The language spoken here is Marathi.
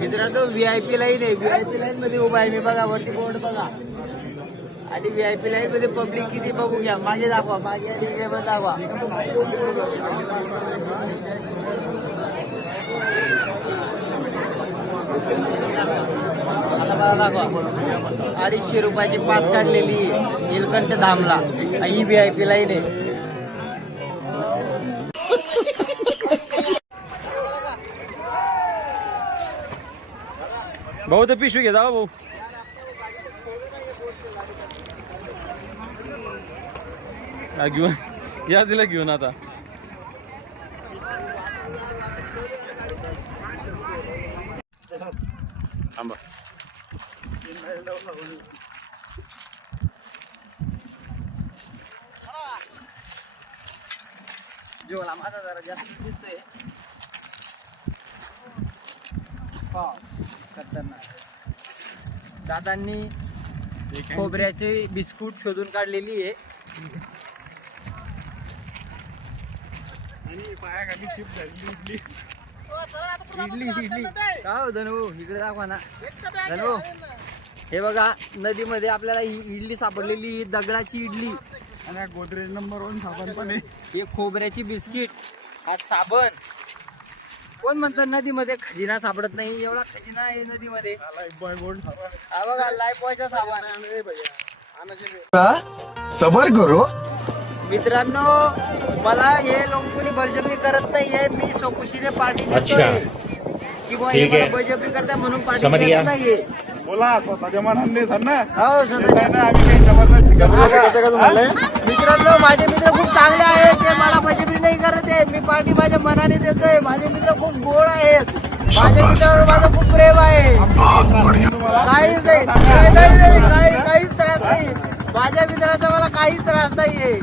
मित्रांनो VIP लाईन आहे. VIP लाईन मध्ये उभा आहे मी. बघा वरती बोर्ड बघा. आणि VIP लाईन मध्ये पब्लिक किती बघू घ्या. मागे दाखवा. मागे आणि टेबल दाखवा. आता मला दाखवा. 250 रुपयाची पास काढलेली नीलकंठ धामला. ही VIP लाईन आहे. भाऊ तर पिशवी घे जावा भाऊ. घेऊन या तिला घेऊन आता. थांबा. जेवला माझा जरा जास्त दिसतोय. दादांनी खोबऱ्याचे बिस्कुट शोधून काढलेली आहे. इडली काय हो धनु इकडे दाखवा ना. धनु हे बघा नदीमध्ये आपल्याला ही इडली सापडलेली. दगडाची इडली आणि गोदरेज नंबर 1 साबण पण आहे. हे खोबऱ्याची बिस्किट. हा साबण. कोण म्हणतं नदीमध्ये खजिना सापडत नाही. एवढा खजिना आहे नदीमध्ये. हा बघा लाईफबॉयचा साबण. सबर करो मित्रांनो मला हे लोक कोणी बळजबरी करत नाहीये. मी स्वखुशीने पार्टी देतोय किंवा हे मला बळजबरी करताय म्हणून पार्टी देत नाहीये. बोला स्वतःच्या मनाने सांग ना. हो स्वतःच्या. आम्ही काही जबरदस्ती मित्रांनो माझे मित्र खूप चांगले आहेत. ते मला बळजबरी नाही करत आहे. मी पार्टी माझ्या मनाने देतोय. माझे मित्र खूप गोड आहेत. माझ्या मित्रावर माझं खूप प्रेम आहे. काहीच नाही काहीच त्रास नाही. माझ्या मित्राचा मला काहीच त्रास नाहीये.